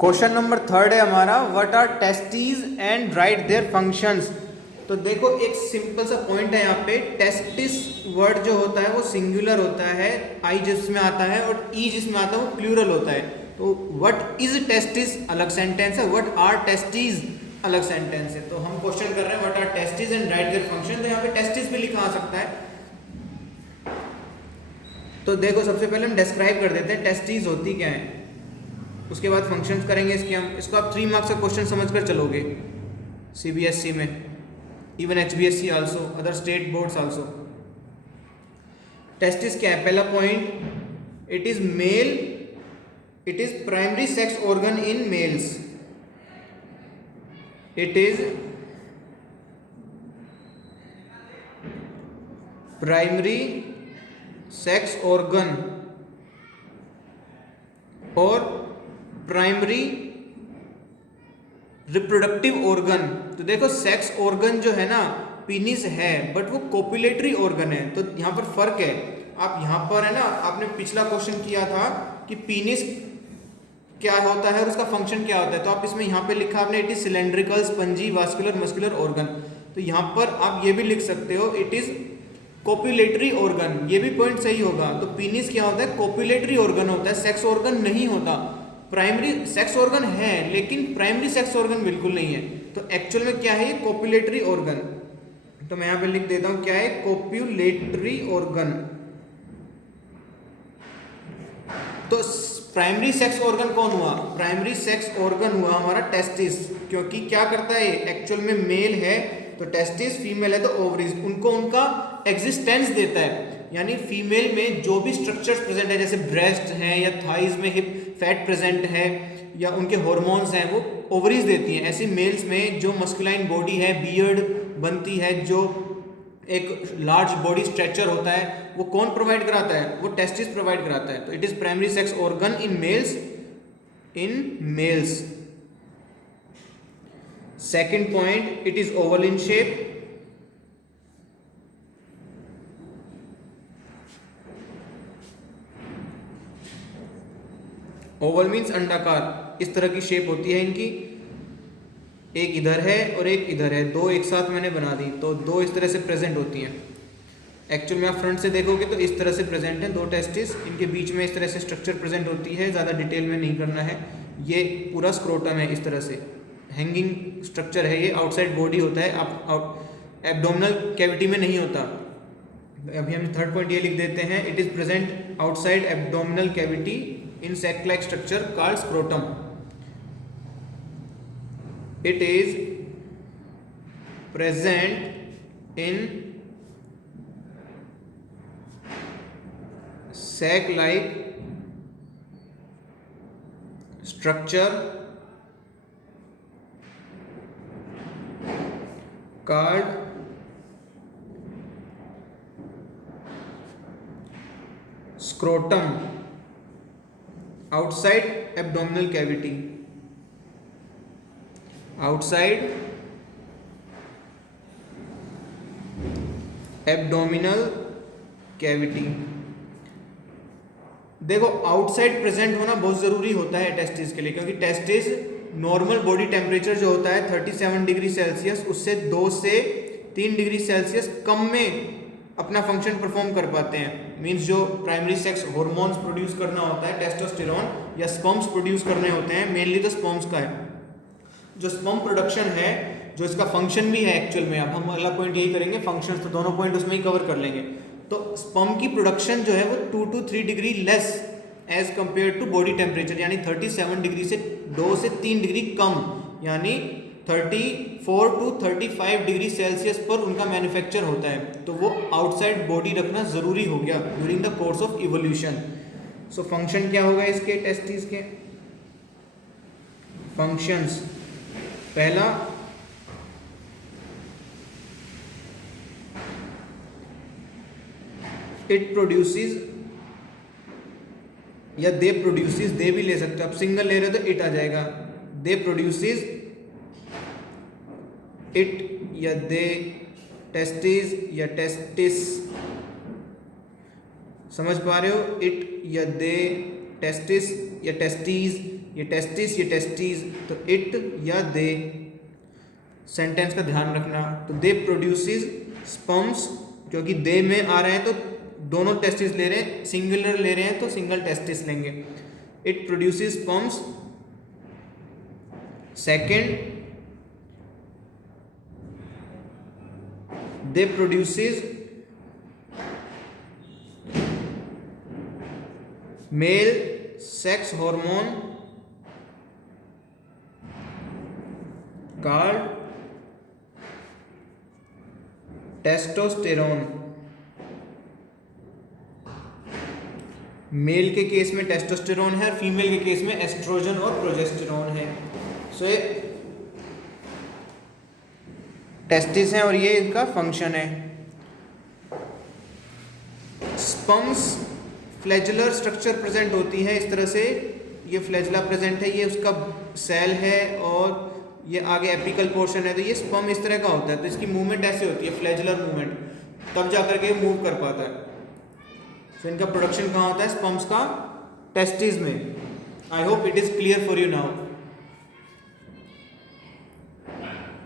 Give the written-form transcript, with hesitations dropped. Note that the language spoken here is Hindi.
क्वेश्चन नंबर थर्ड है हमारा, what are testes and write their functions. तो देखो एक सिंपल सा पॉइंट है यहाँ पे, टेस्टिस वर्ड जो होता है वो सिंगुलर होता है, आई जिसमें आता है, और ई जिसमें आता है वो प्लूरल होता है। तो व्हाट इज टेस्टिस अलग सेंटेंस है, व्हाट आर टेस्टीज अलग सेंटेंस है। तो हम क्वेश्चन कर रहे हैं what are testes and write their function, तो यहाँ पे टेस्टिस भी लिखा आ सकता है। तो देखो सबसे पहले हम डिस्क्राइब कर देते हैं टेस्टीज होती क्या है, उसके बाद फंक्शंस करेंगे इसके हम। इसको आप 3 मार्क्स का क्वेश्चन समझकर चलोगे सीबीएसई में, even HBSE also, other state boards also. Testis क्या है, पहला point, it is male, it is primary sex organ in males, it is primary sex organ और प्राइमरी रिप्रोडक्टिव ऑर्गन। तो देखो सेक्स ऑर्गन जो है ना, पीनिस है, बट वो कोपुलेटरी ऑर्गन है, तो यहाँ पर फर्क है। आप यहाँ पर है ना, आपने पिछला क्वेश्चन किया था कि पीनिस क्या होता है और उसका फंक्शन क्या होता है, तो आप इसमें यहाँ पे लिखा आपने, it is cylindrical spongy vascular muscular organ. तो यहाँ पर आप ये भी लिख सकते हो, इट इज कोपुलेटरी ऑर्गन, ये भी पॉइंट सही होगा। तो पीनिस क्या होता है, कोपुलेटरी ऑर्गन होता है, सेक्स ऑर्गन नहीं होता। प्राइमरी सेक्स ऑर्गन है लेकिन प्राइमरी सेक्स ऑर्गन बिल्कुल नहीं है। तो एक्चुअल में क्या है, ये कोपुलेटरी ऑर्गन। तो मैं यहां पे लिख देता हूं क्या है, कोपुलेटरी ऑर्गन। तो प्राइमरी सेक्स ऑर्गन कौन हुआ, प्राइमरी सेक्स ऑर्गन हुआ हमारा टेस्टिस, क्योंकि क्या करता है, एक्चुअल में मेल है तो टेस्टिस, फीमेल है तो ओवरीज, उनको उनका एग्जिस्टेंस देता है। यानी फीमेल में जो भी स्ट्रक्चर्स प्रेजेंट है, जैसे ब्रेस्ट है या थाइज में हिप फैट प्रेजेंट है या उनके हॉर्मोन्स हैं, वो ओवरीज देती हैं। ऐसे मेल्स में जो मस्कुलाइन बॉडी है, बियर्ड बनती है, जो एक लार्ज बॉडी स्ट्रक्चर होता है, वो कौन प्रोवाइड कराता है, वो टेस्टिस प्रोवाइड कराता है। तो it is primary sex organ in mails, in males. Second point, it is oval in shape, Oval means अंडाकार, इस तरह की शेप होती है इनकी, एक इधर है और एक इधर है, दो एक साथ मैंने बना दी, तो दो इस तरह से प्रेजेंट होती हैं। एक्चुअल में आप फ्रंट से देखोगे तो इस तरह से प्रेजेंट है दो टेस्टिस, इनके बीच में इस तरह से स्ट्रक्चर प्रेजेंट होती है, ज़्यादा डिटेल में नहीं करना है। ये पूरा स्क्रोटम है, इस तरह से हैंगिंग स्ट्रक्चर है, ये आउटसाइड बॉडी होता है, आप एब्डोमिनल कैविटी में नहीं होता। अभी हम थर्ड पॉइंट ये लिख देते हैं, it is present outside abdominal cavity in sac-like structure called scrotum. It is present in sac-like structure called scrotum outside abdominal cavity, outside abdominal cavity। देखो आउटसाइड प्रेजेंट होना बहुत ज़रूरी होता है टेस्टिस के लिए, क्योंकि टेस्टिस नॉर्मल बॉडी टेम्परेचर जो होता है 37 डिग्री सेल्सियस, उससे 2 से 3 डिग्री सेल्सियस कम में अपना फंक्शन परफॉर्म कर पाते हैं। मींस जो प्राइमरी सेक्स हार्मोन्स प्रोड्यूस करना होता है, टेस्टोस्टेरोन या स्पर्म्स प्रोड्यूस करने होते हैं, मेनली तो स्पर्म्स का है। जो स्पर्म प्रोडक्शन है, जो इसका फंक्शन भी है एक्चुअल में, अब हम अगला पॉइंट यही करेंगे फंक्शंस, तो दोनों पॉइंट उसमें ही कवर कर लेंगे। तो स्पर्म की प्रोडक्शन जो है वो 2 to 3 degree less as compared to body temperature, यानी 37 डिग्री से 2 से 3 डिग्री कम, यानी 34 to 35 डिग्री सेल्सियस पर उनका मैन्युफैक्चर होता है। तो वो आउटसाइड बॉडी रखना ज़रूरी हो गया during the course of evolution. So function क्या होगा इसके, टेस्टिस के फंक्शंस, पहला इट प्रोड्यूसेस, या दे प्रोड्यूसेस, दे भी ले सकते हो आप, सिंगल ले रहे हो तो इट आ जाएगा, दे प्रोड्यूसेस इट या दे, टेस्टिस या टेस्टिस, समझ पा रहे हो, इट या दे, टेस्टिस या टेस्टीज ये टेस्टिस, तो इट या दे, सेंटेंस का ध्यान रखना। तो दे प्रोड्यूसेस स्पर्म्स, क्योंकि दे में आ रहे हैं तो दोनों टेस्टिस ले रहे हैं, सिंगुलर ले रहे हैं तो सिंगल टेस्टिस लेंगे। It produces sperms. Second, they produces male sex hormone called testosterone. Male के केस में टेस्टोस्टेरोन है और फीमेल के केस में एस्ट्रोजन और प्रोजेस्टेरोन है। सो ये टेस्टिस है और ये इनका फंक्शन है। स्पर्म्स फ्लैजुलर स्ट्रक्चर प्रेजेंट होती है इस तरह से, ये फ्लैजुला प्रेजेंट है, ये उसका सेल है और ये आगे एपिकल पोर्शन है। तो ये स्पर्म इस तरह का होता है, तो इसकी मूवमेंट ऐसे होती है, फ्लैजुलर मूवमेंट, तब जाकर के मूव कर पाता है। तो इनका प्रोडक्शन कहाँ होता है स्पर्म्स का? टेस्टिस में। I hope it is clear for you now.